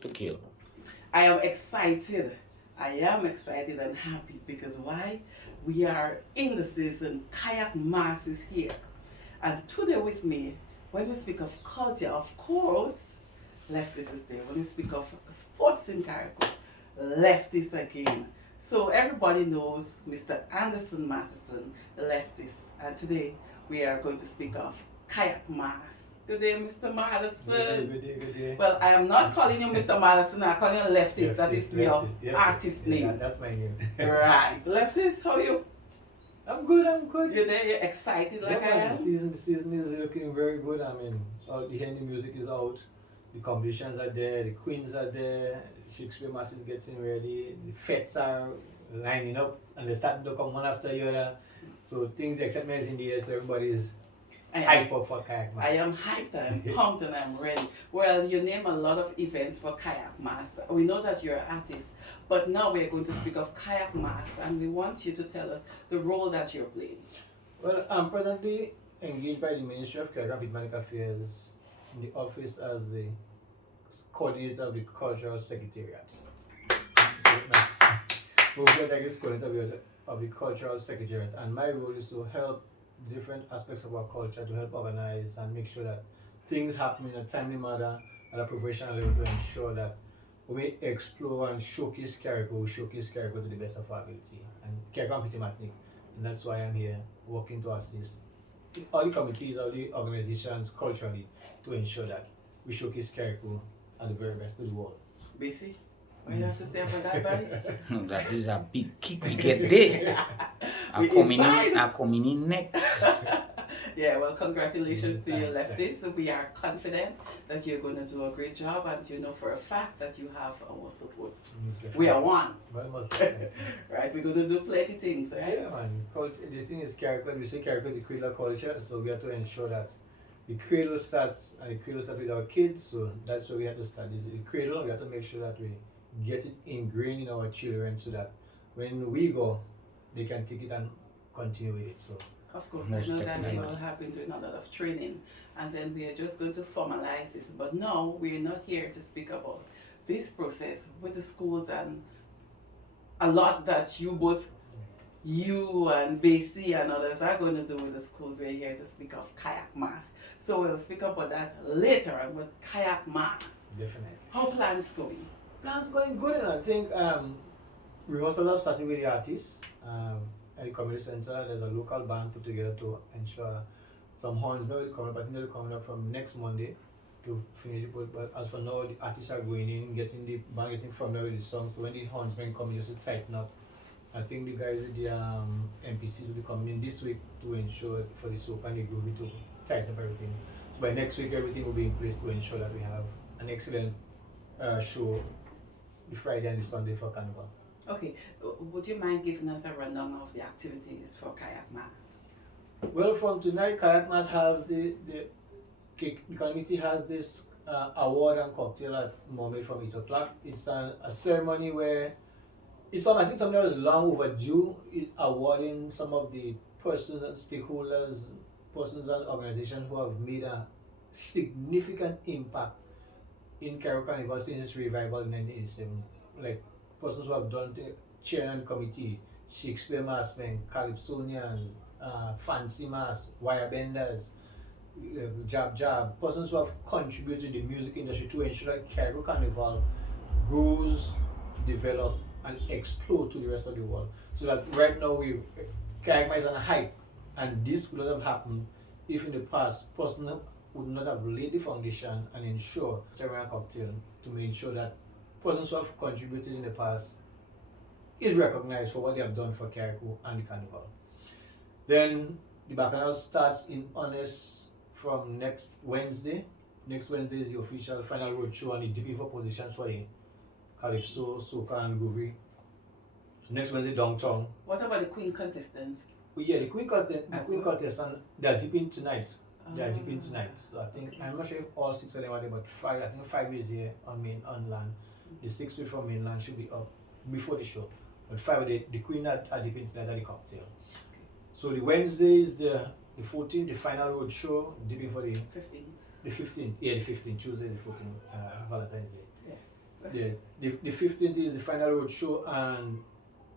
to kill. I am excited. I am excited and happy because why? We are in the season. Kayak Mass is here. And today with me, when we speak of culture, of course, Lefties is there. When we speak of sports in Carriacou, Lefties again. So everybody knows Mr. Anderson Matheson, the Leftist. And today we are going to speak of Kayak Mass. Good day, Mr. Madison. Good day. Well, I am not calling you Mr. Madison, I'm calling you Leftist. That is your artist name. That's my name. Right. Leftist, how are you? I'm good. You're there, you're excited like I am? The season is looking very good. I mean, all the Hindi music is out, the competitions are there, the queens are there, Shakespeare Mass is getting ready, the fetes are lining up and they're starting to come one after the other. So things, the excitement is in the air, so everybody is hype up for Kayak Mass. I am hyped, I'm pumped, and I'm ready. Well, you name a lot of events for Kayak Mass. We know that you're an artist, but now we're going to speak of Kayak Mass, and we want you to tell us the role that you're playing. Well, I'm presently engaged by the Ministry of Carriacou and Diplomatic Affairs in the office as the coordinator of the Cultural Secretariat. So, coordinator of the Cultural Secretariat, and my role is to help different aspects of our culture, to help organize and make sure that things happen in a timely manner at a professional level to ensure that we explore and showcase Carriacou to the best of our ability. And Carriacou and Pitamatic, and that's why I'm here working to assist all the committees, all the organizations culturally to ensure that we showcase Carriacou at the very best to the world. Basi, what do you have to say about that, buddy? That is a big kick we get there. We inside. I'm coming in next. Yeah, well, congratulations to you, Thanks. Lefties. We are confident that you're going to do a great job, and you know for a fact that you have our support. We are one. Well, most definitely. Right, we're going to do plenty things, right? Yeah, man. The thing is, Carriacou, we say Carriacou is the cradle of culture, so we have to ensure that the cradle starts, and the cradle starts with our kids, so that's where we have to start. This is the cradle, we have to make sure that we get it ingrained in our children so that when we go, they can take it and continue with it. So, Of course, Most I know that you definitely. all have been doing a lot of training, and then we are just going to formalize it. But now we're not here to speak about this process with the schools and a lot that you and Basi and others are going to do with the schools. We're here to speak of Kayak Mass. So we'll speak about that later on with Kayak Mass. definitely. How plans going? Plans going good, and I think rehearsal have started with the artists. At the community center, there's a local band put together to ensure some horns will come up. I think they'll coming up from next Monday to finish it. But as for now, the artists are going in, getting the band getting familiar with the song. So when the hornsmen come in, just to tighten up. I think the guys with the MPCs will be coming in this week to ensure for the soap and the groovy to tighten up everything. So by next week, everything will be in place to ensure that we have an excellent show the Friday and the Sunday for Carnival. Okay, would you mind giving us a rundown of the activities for Kayak Mass? Well, from tonight, Kayak Mass has the community has this award and cocktail at Mermaid from 8 o'clock. It's a ceremony where I think something that was long overdue, is awarding some of the persons and stakeholders, persons and organizations who have made a significant impact in Carriacou Carnival since its revival in 1987. Like persons who have done the chairman committee, Shakespeare Mass men, Calypsonians, Fancy Mass, Wire Benders, Jab, persons who have contributed to the music industry to ensure that Carriacou Carnival grows, develop, and explode to the rest of the world. So that right now Carriacou is on a hype, and this would not have happened if in the past persons would not have laid the foundation and ensure ceremonial cocktail to make sure that persons who have contributed in the past is recognized for what they have done for Carriacou and the Carnival. Then the Bacchanal starts in earnest from next Wednesday. Next Wednesday is the official final roadshow and the dipping for positions for the Calypso, Soca and Groovy. So next Wednesday downtown. What about the Queen contestants? Well, yeah, the Queen contestant, they are dipping tonight. They are Ah, dipping tonight. So I think, okay. I'm not sure if all 6 of them are there, but I think 5 is here on land. The 6 people from mainland should be up before the show. But 5 of the Queen are dipping tonight at the cocktail. So the Wednesday is the 14th, the final road show, dipping for the 15th. The 15th, yeah, the 15th, Tuesday the 14th, Valentine's Day. Yes. The 15th is the final road show, and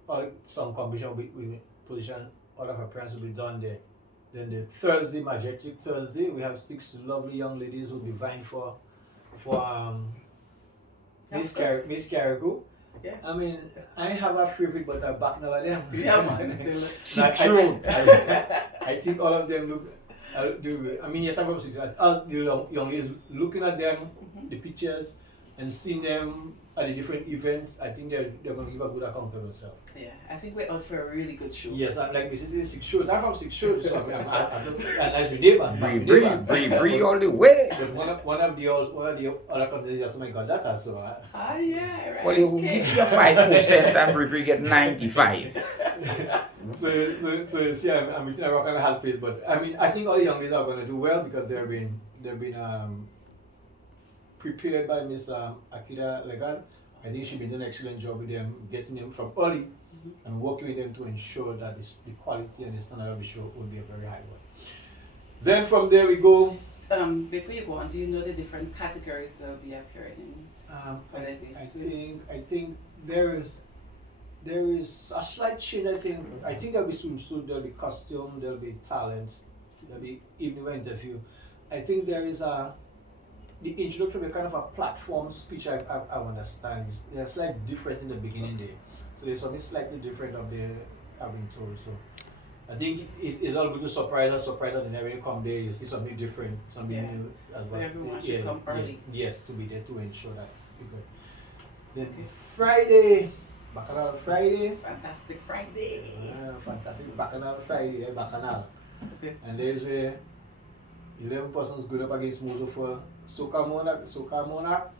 all some competition we position, all of our parents will be done there. Then the Thursday, Majestic Thursday, we have 6 lovely young ladies who will be vying for Miss Carrico. Yes. I mean, I have a favorite, but I'm backing all of them. Yeah, man. Like, True. I think all of them look. I mean, yes, I'm from Secret. The young ladies looking at them, the pictures, and seeing them at the different events. I think they're going to give a good account of themselves. Yeah, I think we're out for a really good show. Yes, I'm like this is 6 shows. I'm from 6 shows, so I don't. And that's my neighbor. Bree all the way. But one of the other companies just, oh my God, that's us. So Yeah, right. Well, you give you 5% and Bree get 95. so you see, I'm between a rock and a hard place. But I mean, I think all the young ladies are going to do well because they've been prepared by Miss Akira Legal. I think she's been doing an excellent job with them, getting them from early and working with them to ensure that the quality and the standard of the show will be a very high one. Then from there we go. Before you go on, do you know the different categories that will be appearing in? I think there is a slight change. I think there'll be swimsuit, there'll be costume, there'll be talent, there'll be evening interview. I think there is the introduction will be kind of a platform speech. I understand. It's slightly different in the beginning there. So there's something slightly different up there I've been told. So I think it's all good to surprise us, and then when you come there you see something different, something new as well. So everyone should come early. Yes, to be there to ensure that you're good. Then Friday, Bacchanal Friday. Fantastic Friday. Fantastic Bacchanal Friday, Bacchanal. Okay. And there's where 11 persons going up against Mozo for Soca Monarch.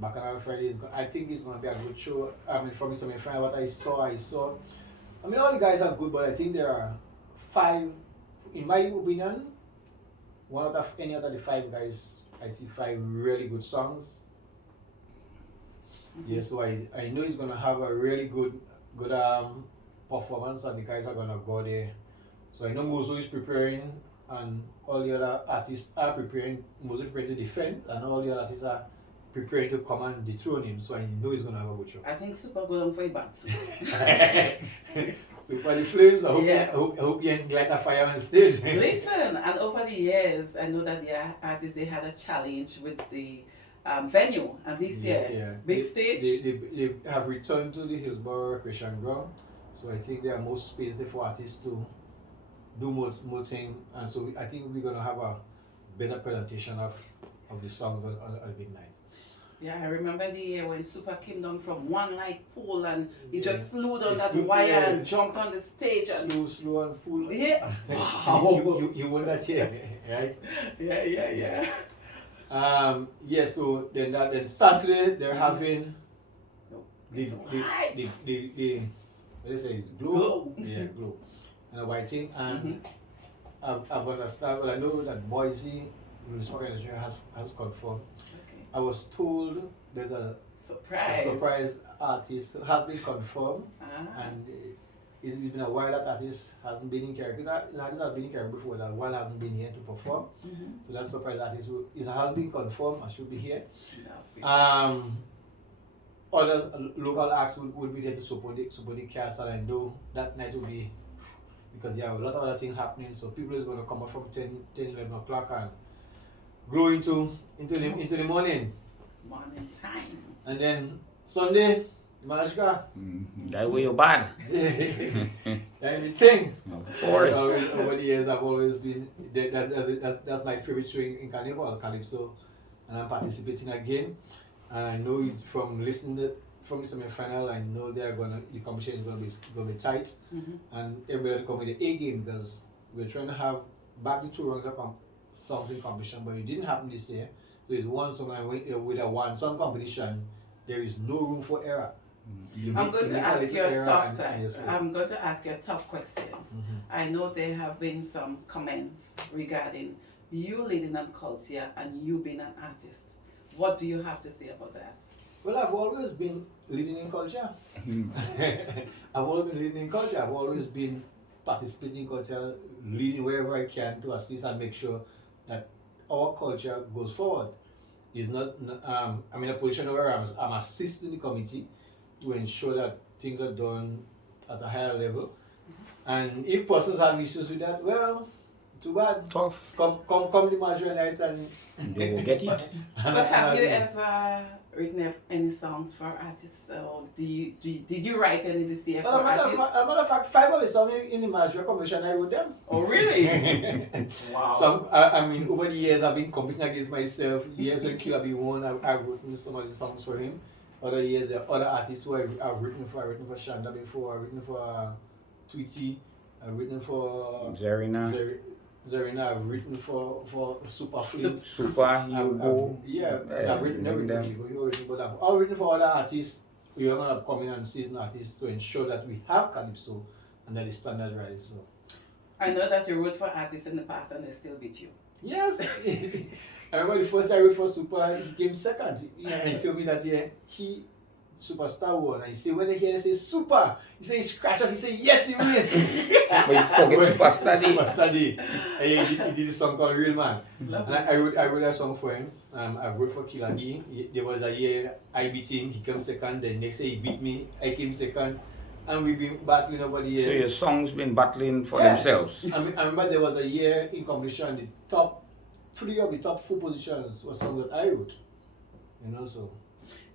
Bacchanal Friday I think it's going to be a good show. I mean, from some friend, what I saw. I mean, all the guys are good, but I think there are 5, in my opinion, one out of any out of the 5 guys, I see 5 really good songs. Yeah, so I know he's going to have a really good performance, and the guys are going to go there. So I know Mozo is preparing, and all the other artists are preparing. Mozo is preparing to defend, and all the other artists are preparing to come and dethrone him. So I know he's going to have a good show. I think Super go down for a bat. So for the Flames, I hope you ain't light a fire on stage. Listen, and over the years, I know that the artists, they had a challenge with the venue, and this year, big stage. They have returned to the Hillsborough Recreation Ground, so I think there are more space for artists to do more things, and so I think we're gonna have a better presentation of the songs on a big night. Yeah, I remember the year when Super came down from one light pole and he just flew down that flew, wire yeah. and jumped on the stage and Slow and full. yeah. You won that year, right? Yeah. Yeah. So then Saturday they're having the what they say is glow. Yeah, glow. And a white thing, and I've understand. Well, I know that Boise Municipal Engineer has confirmed. Okay. I was told there's a Surprise. surprise artist has been confirmed, Ah. and it's been a while that artist hasn't been in Caribbean. The artist has been in Caribbean before, that while hasn't been here to perform. So that surprise artist has been confirmed and should be here. Lovely. Others local acts would be there to support the cast, and I know that night will be, because you have a lot of other things happening, so people is going to come up from 11 o'clock and grow into the morning. Morning time. And then Sunday, Malashka. That way you bad. And the thing. Of course. Over the years, I've always been, that's my favorite show in Carnival, Calypso, and I'm participating again. And I know it's from listening from the semi-final, I know the competition is gonna be tight, and everybody come with the A game, because we're trying to have back the 2 rounds of songs in competition, but it didn't happen this year. So it's one song, and with a one song competition, there is no room for error. I'm going to ask you a tough I'm going to ask you tough questions. I know there have been some comments regarding you leading on culture and you being an artist. What do you have to say about that? Well, I've always been leading in culture. I've always been participating in culture, leading wherever I can to assist and make sure that our culture goes forward. is not I'm in a position where I'm assisting the committee to ensure that things are done at a higher level. And if persons have issues with that, well, too bad. Tough. Come the Major night and They will get it. But have you ever written any songs for artists? Or did you write any this year for Well, artists? as a matter of fact, 5 of the songs in the Major commission, I wrote them. Oh, really? Wow. So I mean, over the years, I've been competing against myself. Years when Killer B won, I've written some of the songs for him. Other years, there are other artists who I've written for. I've written for Shanda before. I've written for Tweety. I've written for Zarina. Zarina. I've written for Super Fleet. Super Hugo. I've written everything. But I've all written for other artists, young and upcoming and seasoned artists, to ensure that we have Calypso and that the standard rise. So. I know that you wrote for artists in the past and they still beat you. Yes. I remember the first I wrote for Super, he came second. And he told me that he Superstar won. And he said, when they hear they say Super, he said he scratched out, he said, yes, he win. But you forget Superstar Day. Superstar Day. And he did a song called Real Man. And I wrote that song for him. I wrote for Killer B. There was a year I beat him, he came second. The next year he beat me, I came second. And we've been battling over the years. So your songs been battling for themselves. I remember there was a year in competition, the top 3 of the top 4 positions was songs that I wrote. You know, so.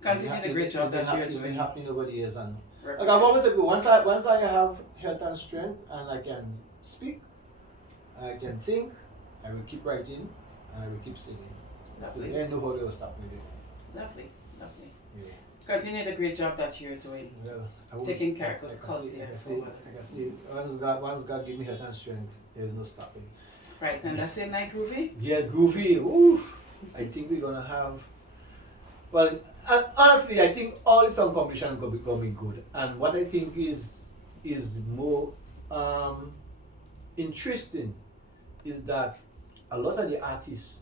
Continue the great job that you're It's been doing. happening over the years. And like I've always said, once I have health and strength and I can speak, I can think, I will keep writing, and I will keep singing. Lovely. So there no how they will stop me there. Lovely, lovely. Yeah. Continue the great job that you're doing. Well, I won't Taking stop. care of culture. Like I say, once God give me health and strength, there is no stopping. Right, and that same night, Groovy? Yeah, Groovy. Oof. I think we're gonna have. Well, and honestly, I think all the song competition gonna be good. And what I think is more interesting is that a lot of the artists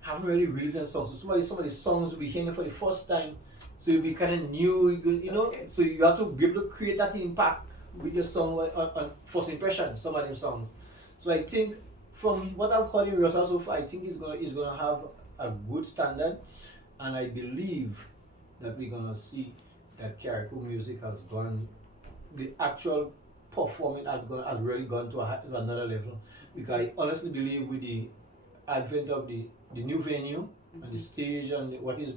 haven't really released their songs. So some of the songs we're hearing for the first time, so you'll be kind of new, you know. Okay. So you have to be able to create that impact with your song on first impression. Some of them songs. So I think from what I've heard in rehearsal so far, I think it's gonna have a good standard, and I believe that we're gonna see that Carriacou music has gone, the actual performing has really gone to another level. Because I honestly believe with the advent of the new venue and the stage and what is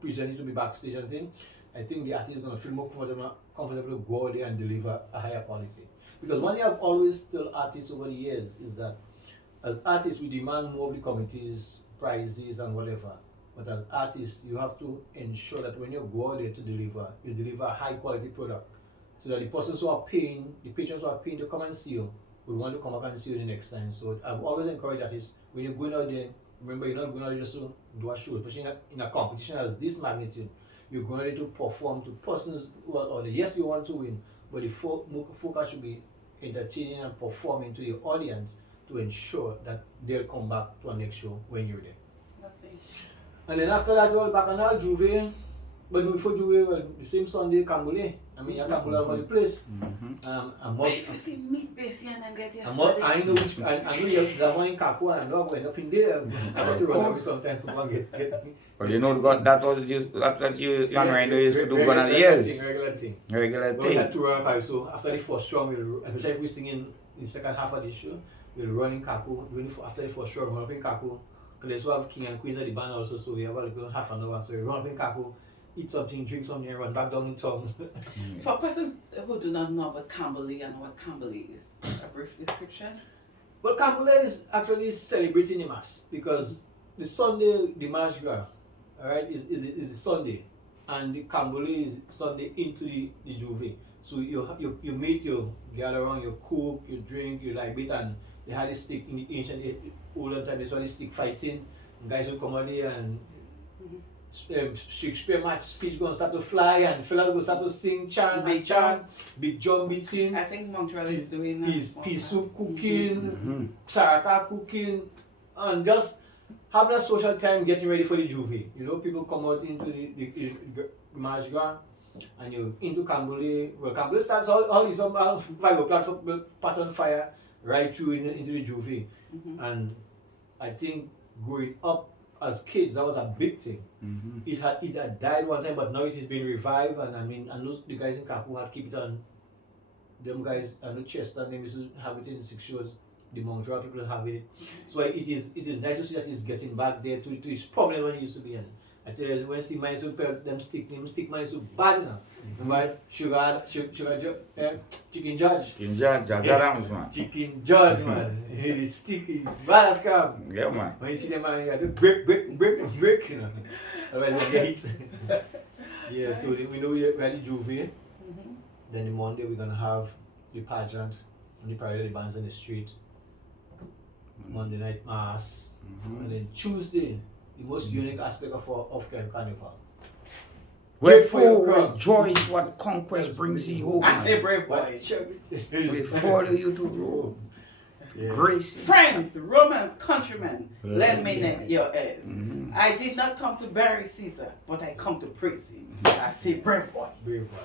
presented to be backstage and thing, I think the artist is gonna feel more comfortable to go out there and deliver a higher quality. Because one thing I've always told artists over the years is that as artists we demand more of the committees, prizes and whatever. But as artists you have to ensure that when you go out there to deliver, you deliver a high quality product. So that the persons who are paying, the patrons who are paying to come and see you, will want to come back and see you the next time. So I've always encouraged artists, when you're going out there, remember you're not going out there just to do a show, especially in a competition as this magnitude. You're going there to perform to persons who are out there. Yes, you want to win, but the focus should be entertaining and performing to your audience to ensure that they'll come back to our next show when you're there. Lovely. And then after that, well, back on our Juve, but before Juve, well, the same Sunday, Kambule. I mean, Kambule over the place. If you see meet Bessie and then get I yesterday. know which, I know you have one in Kaku and I know I'm going up in there. I want to run away sometimes to go and get me. Well, you know that you young Rhino used to do one of the years. Regular thing. Regular We had thing. 2 round 5, so after the first round, especially if we're singing in the second half of the show, we'll run in Kaku. After the first round, we'll run up in Kaku. Because we have King and Queens at the band also, so we have a little half an hour. So we run up in Kaku, eat something, drink something, and run back down in town. For persons who do not know about Camberley and what Camberley is, a brief description. Well, Kambule is actually celebrating the Mass because the Sunday, the March Gras, alright, is a Sunday, and the Kambule is Sunday into the Juve. So you meet, you gather around, you cook, you drink, you libate, and they had a stick in the ancient older time. They saw the stick fighting. And guys will come out there and Shakespeare match speech gonna start to fly, and fellas gonna start to sing, chant, Big chant, big drum beating. I think Montreal is doing His that. pea soup cooking, saraka cooking, and just having a social time getting ready for the Juve. You know, people come out into the March Gras and you're into Kambule. Well, Kambule starts all is up 5 o'clock, so pot on fire right through into the Juve. And I think going up as kids, that was a big thing. Mm-hmm. It had died one time, but now it is being revived. And I mean, and those the guys in Kaku had keep it on. Them guys, I know Chester, they used to have it in 6 shows. The Montreal people have it. So it is nice to see that he's getting back there to his problem when he used to be in. I tell you, when I see mine, so them stick mine so bad now. Right? Sugar, Chicken George. King George, Jajarams, man. Chicken George, man. He sticky, bad as crab. Yeah, man. When you see them, man, you got to break, you know. When they get hit. Yeah, so we know we're ready Juve. Then the Monday we're gonna have the pageant and the parade of the bands on the street. Monday night mass. And then Tuesday, the most unique aspect of Carnival. Wherefore rejoice what conquest brings thee hope. I say brave boy. Wherefore do you to rule. Grace. Friends, Romans, countrymen, lend me your ears. I did not come to bury Caesar, but I come to praise him. I say brave boy. Brave boy.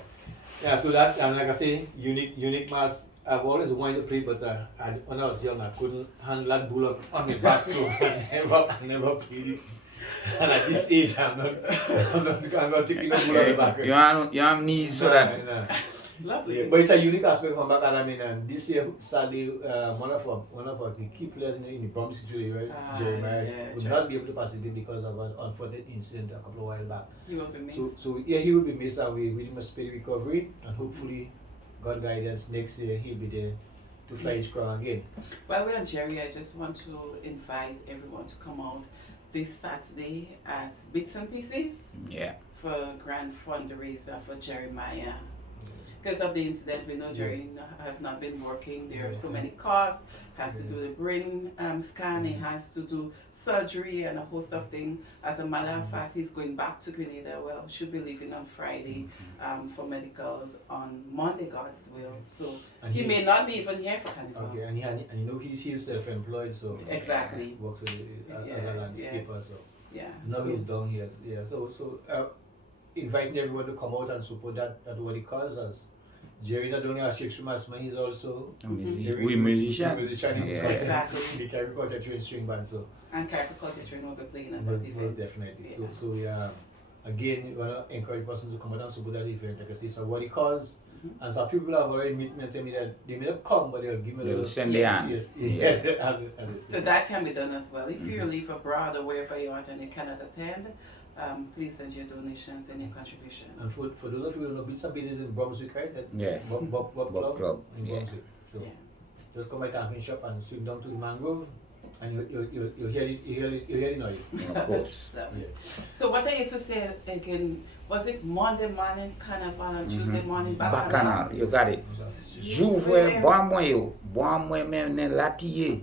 Yeah, so that, like I say, unique mass. I've always wanted to play, but when I was young, I couldn't handle that bull on my back, so I never played it. And at this age, I'm not taking the bull on the back. You have knees so that. Lovely. Yeah, but it's a unique aspect from back, and I mean, this year, sadly, one of our key players in the Bronx Julie, right, Jeremiah, would not be able to participate because of an unfortunate incident a couple of while back. He will be missed. So yeah, he will be missed, and we wish him a speedy recovery, and hopefully, God guidance, next year he'll be there to fly his crown again. While we're on Jerry, I just want to invite everyone to come out this Saturday at Bits and Pieces for a grand fundraiser for Jeremiah. Because of the incident, we know Jerry has not been working. There are so many costs. Has to do the brain scan. He has to do surgery and a host of things. As a matter of fact, he's going back to Grenada. Well, should be leaving on Friday for medicals on Monday, God's will. So and he may not be even here for Carnival. Okay, and you know he's self-employed, so exactly works with as a landscaper. So now he's down here. Yeah, so inviting everyone to come out and support that what he calls as. Jerry not only a Shakespeare master, he's also a musician. Exactly. The Carrick Culture String Band. So. And Carrick Culture String will be playing at most that event. definitely. Yeah. So yeah, again, we want to encourage persons to come out and support that event. Like I say, so what he calls, and some people have already met me and tell me that they may not come, but they'll give me a little. Send the hand. Yes. So that can be done as well. If you live abroad or wherever you are and you cannot attend, please send your donations and your contribution. And for those of you who don't know, Bits and Pieces in Brunswick, right? Bob Club in Brunswick. So just come by Tampin Shop and swing down to the Mangrove, and you'll hear the noise. Of course. So what I used to say again, was it Monday morning Carnival and Tuesday morning Bacchanal? You got it. Juve, boamwe mene latiye.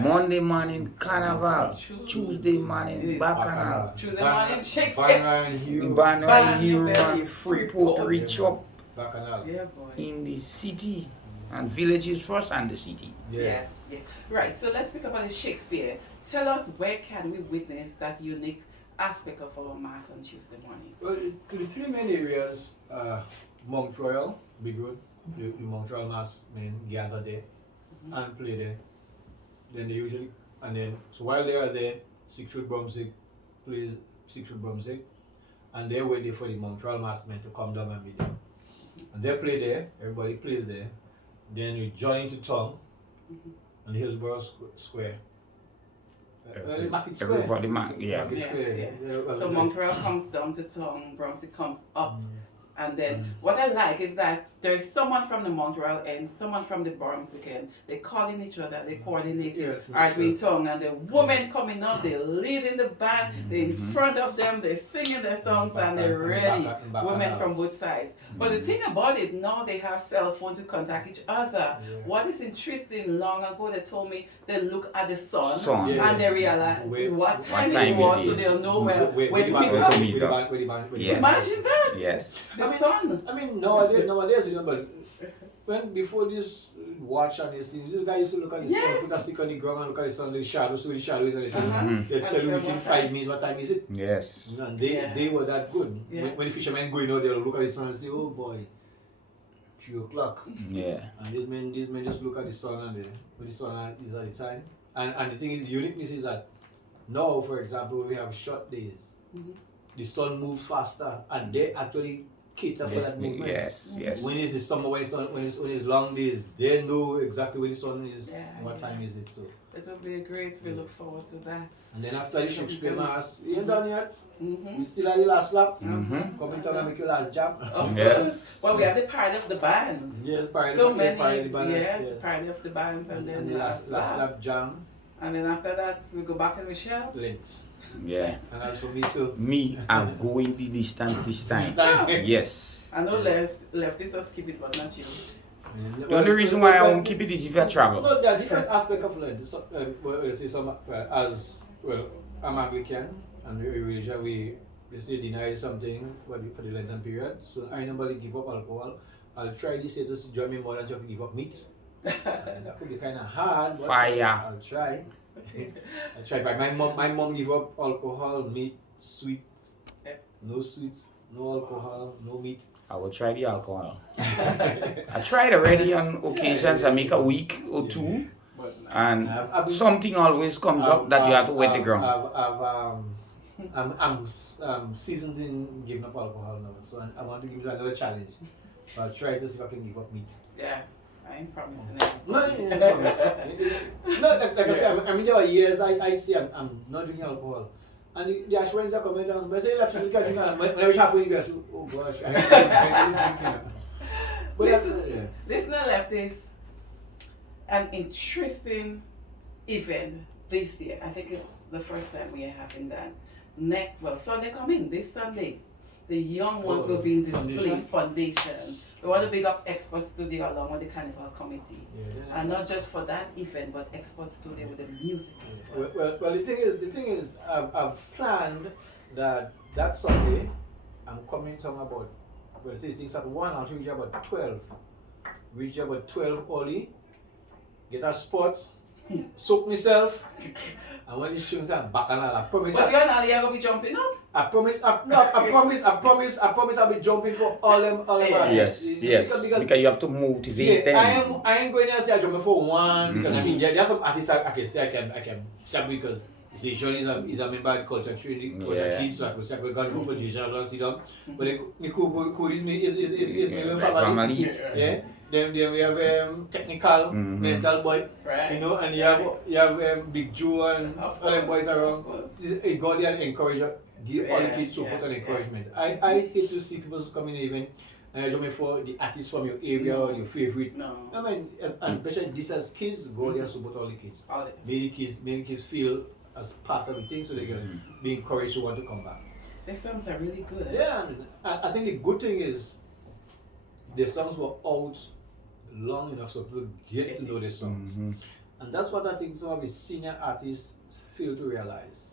Monday morning Carnival, Tuesday morning Bacchanal, Tuesday morning Shakespeare, Banner Hero and Freeport reach up Bacchanal. in the city and villages first and the city. Yes. Right, so let's speak about the Shakespeare. Tell us, where can we witness that unique aspect of our mass on Tuesday morning? Well, to the three main areas, Montreal, Big Road, the Montreal mass men gather there and play there. Then they usually, so while they are there, 6 Road Brunswick plays 6 Road Brunswick, and they're waiting for the Montreal mass men to come down and be there. And they play there, everybody plays there. Then we join into Tongue and Hillsborough Square. Everybody, So Montreal comes down to Tongue, Brunswick comes up. And then what I like is that there's someone from the Montreal end, someone from the Brunswick end. They're calling each other, they're coordinating, arguing tongue, and the women coming up, they're leading the band, they're in front of them, they're singing their songs, and they're ready. Women from both sides. But the thing about it, now they have cell phones to contact each other. What is interesting, long ago they told me they look at the sun. And they realize what time it was, so they'll know where to meet up. Imagine that. Yes. The sun. I mean, nowadays, you know, but when before this watch and these things, this guy used to look at the sun, put a stick on the ground and look at the sun, the shadow, so the shadow is on the They tell you within 5 minutes what time is it. Yes. You know, and they were that good. When the fishermen go, you know, they'll look at the sun and say, oh boy, 3 o'clock. Yeah. And these men just look at the sun and when the sun is at the time, And the thing is, the uniqueness is that now, for example, we have short days. The sun moves faster, and they actually cater for that movement. Yes, yes. When is the summer? When it's long days, they know exactly where the sun is. Yeah, what time is it? So. It will be great. We look forward to that. And then after the Shakespeare Mass, you ain't done yet. Mm-hmm. We still at the last lap. Mm-hmm. Come and make your last jam. Of Yes. course. Well, we have the party of the bands. Yes, party. So the many, party the band, yes, yes. party of the bands, and then the last lap jam. And then after that, we go back and Michelle. Lent. Yeah. And as for me, so. Me, I'm going the distance this time. Yes. I know lefties just keep it, but not you. The only reason why I won't keep it is if I travel. No, there are different aspects of Lent. So, as well, I'm Anglican, and we say deny something for the Lenten period. So I normally give up alcohol. I'll try this year to join me more than to give up meat. That could be kind of hard. But Fire. I'll try. I try. But my mom give up alcohol, meat, sweet, no sweets, no alcohol, no meat. I will try the alcohol. I tried already on occasions. I make a week or two, and something always comes up that you have to wet the ground. I'm seasoned in giving up alcohol now, so I want to give you another challenge. So I'll try to see if I can give up meat. Yeah, I ain't promising it. No, you ain't promise. No, like I said, I mean there are years I say I'm not drinking alcohol. And the assurance are coming down, but say left you can drink and when I was halfway you go, oh gosh, I ain't drinking. But Listen to left is an interesting event this year. I think it's the first time we are having that. Sunday coming, this Sunday. The young ones will be in display foundation. We want to big up Expert Studio along with the Carnival Committee. Yeah. And not just for that event, but Expert Studio with the music as well. Well, the thing is, I've planned that Sunday, I'm coming to about, well, say things at 1, I'll reach about 12. Reach about 12 early, get a spot, soak myself, and when the students are back and all, I promise. But you're not going to be jumping up? I promise I'll be jumping for all them Yes, artists. yes. Because you have to motivate them. I ain't going to say I'm jumping for one because I mean there are some artists I can say I can say because see John is a member of the culture training culture kids, so I could say I could go for Jason and sit down. But the cool is my family. Yeah. Then we have technical mental boy, right? You know, and you have Big Joe and all them boys around. A guardian encourager. Give all the kids support and encouragement. I hate to see people coming in even jumping for the artists from your area or your favorite. No. I mean, and especially this as kids, go there and support all the kids. Make the kids feel as part of the thing so they can be encouraged to want to come back. Their songs are really good. Yeah, and I think the good thing is the songs were out long enough so people get to know the songs. And that's what I think some of the senior artists fail to realize.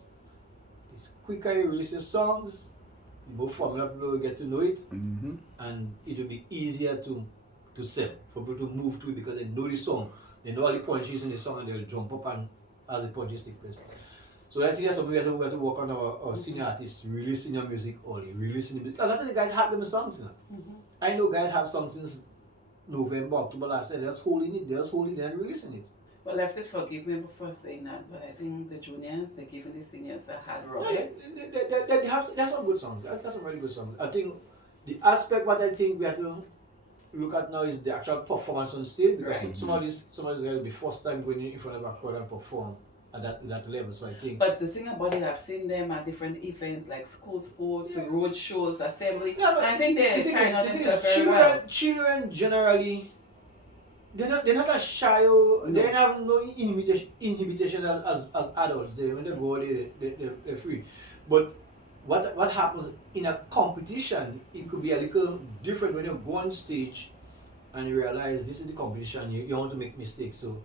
It's quicker you release your songs, the more formula people will get to know it, and it will be easier to sell, for people to move to it because they know the song, they know all the punches in the song and they'll jump up and as the punches take place. So I think that's something we have to work on our senior artists, releasing their music early, releasing the music. A lot of the guys have them songs now. I know guys have songs since November, October last year, they're just holding it and releasing it. Well, leftists forgive me for saying that, but I think the juniors, they're giving the seniors a hard rock. They have some good songs. That's some very good songs. I think the aspect what I think we have to look at now is the actual performance on stage because some of these guys will be first time going in front of a crowd and perform at that level. So I think. But the thing about it, I've seen them at different events like school sports, road shows, assembly. Yeah, and I think they kind of children, well. Children generally. They're not as shy or they don't have no inhibition as adults. When they go they're free. But what happens in a competition, it could be a little different when you go on stage and you realize this is the competition, you want to make mistakes. So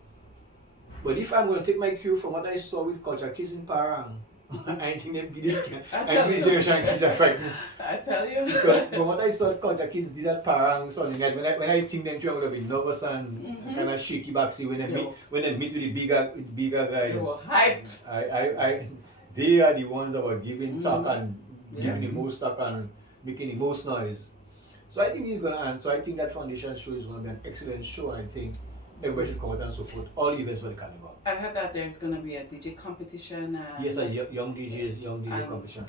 but if I'm going to take my cue from what I saw with Culture Kids in Parang, I think them kids generation kids are frightened. I tell you. Because from what I saw Culture Kids did at Parang Sunday night, when I think them two are going to be nervous and kind of shaky backstage when they meet with the bigger guys. They were hyped. They are the ones that were giving talk and giving the most talk and making the most noise. So I think he's gonna and so I think that foundation show is gonna be an excellent show. I think everybody should come out and support all events for the carnival. I heard that there's going to be a DJ competition. And, Yes, a young DJ competition.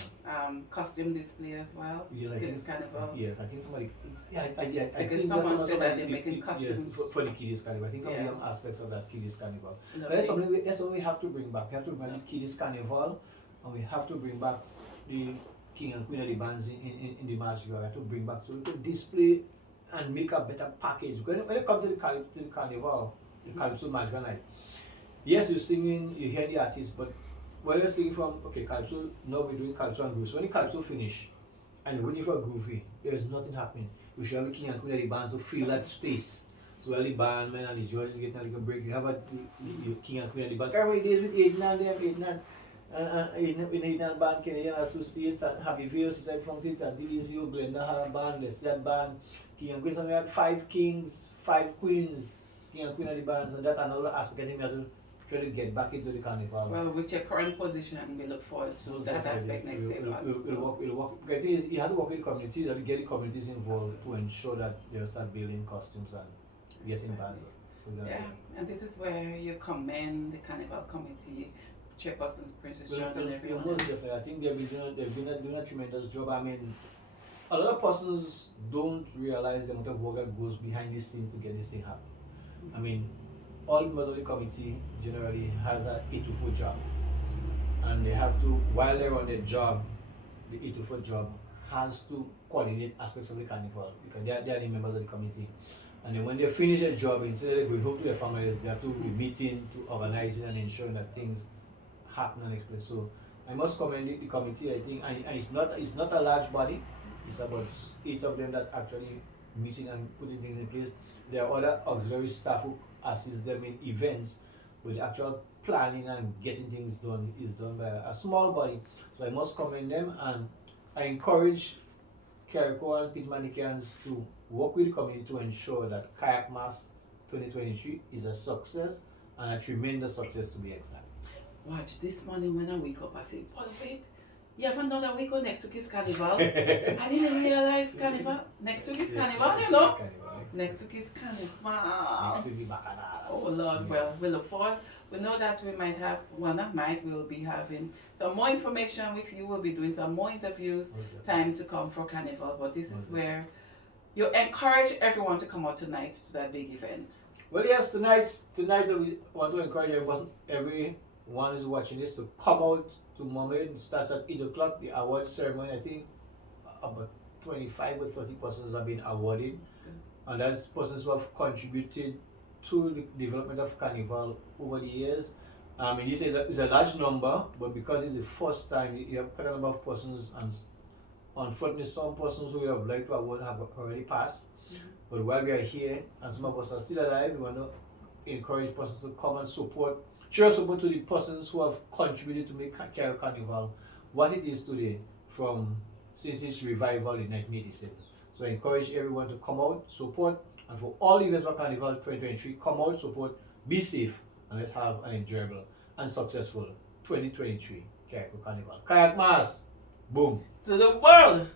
Costume display as well. Yeah, Kids Carnival. Yes, I think somebody. I Because think someone said that they're the- making yes, costumes. for the Kiddies Carnival. I think some of the Yeah. young aspects of that Kiddies Carnival. Lovely. That's something we have to bring back. We have to bring the Kiddies Carnival, and we have to bring back the King and Queen of the bands in the March. We have to bring back so we can display and make a better package. When it comes to the carnival, the Calypso Magical Night, yes, you're singing, you hear the artist, but when you're singing from, okay, Calypso, now we're doing Calypso and Groove. So when the Calypso finish, and you're waiting for a groovy, there's nothing happening. We should have the King and Queen of the bands to fill that space. So while the bandman and the judges getting a little break, you have the King and Queen of the band. Every day with Aiden and them, Aiden and band, Canadian Associates, and Happy Veil, Society from it, and Delizio, Glenda had a band, Leslie had band, King and Queen. So we had 5 kings, 5 queens, King and Queen of the bands, and that another aspect. I think we have to try to get back into the carnival. Well, with your current position, we look forward to that aspect next year. We'll work. I think you have to work with the communities, you have to get the communities involved to ensure that they start building costumes and getting bands. So Yeah, and this is where you commend the Carnival Committee, Chairperson's position, and everyone most else. definitely. I think they've been doing a tremendous job. I mean, a lot of persons don't realize the amount of work that goes behind the scenes to get this thing happen. I mean, all members of the committee generally has an 8 to 4 job, and they have to, while they're on their job, the 8 to 4 job has to coordinate aspects of the carnival because they are the members of the committee. And then when they finish their job, instead of going home to their families, they have to be meeting to organize it and ensuring that things happen and express. So I must commend the committee. I think, and it's not a large body. It's about 8 of them that actually meeting and putting things in place. There are other auxiliary staff who assist them in events, but the actual planning and getting things done is done by a small body. So I must commend them, and I encourage Carriacou and Pitmanicans to work with the community to ensure that Kayak Mass 2023 is a success and a tremendous success to be exact. Watch, this morning when I wake up, I say, Paul, wait, you have another week or next week is Carnival? I didn't realize Carnival. Next week is Carnival, you know? Next week is Carnival. Next week is Bacchanal. Oh Lord, well, we look forward. We know that we might have, well not might, we will be having some more information with you. We'll be doing some more interviews, time to come for Carnival. But this is where you encourage everyone to come out tonight to that big event. Well, yes, tonight we want to encourage everyone who's watching this to come out to Mermaid. It starts at 8 o'clock, the award ceremony. I think about 25 or 30 persons have been awarded. And that's persons who have contributed to the development of Carnival over the years. This is a large number, but because it's the first time, you have quite a number of persons, and unfortunately some persons who we have liked to award have already passed. But while we are here, and some of us are still alive, we want to encourage persons to come and support, show support to the persons who have contributed to make Carriacou Carnival what it is today since its revival in 1987. So I encourage everyone to come out, support, and for all events for Carnival 2023, come out, support, be safe, and let's have an enjoyable and successful 2023 Carriacou Carnival. Kayak Mass! Boom! To the world!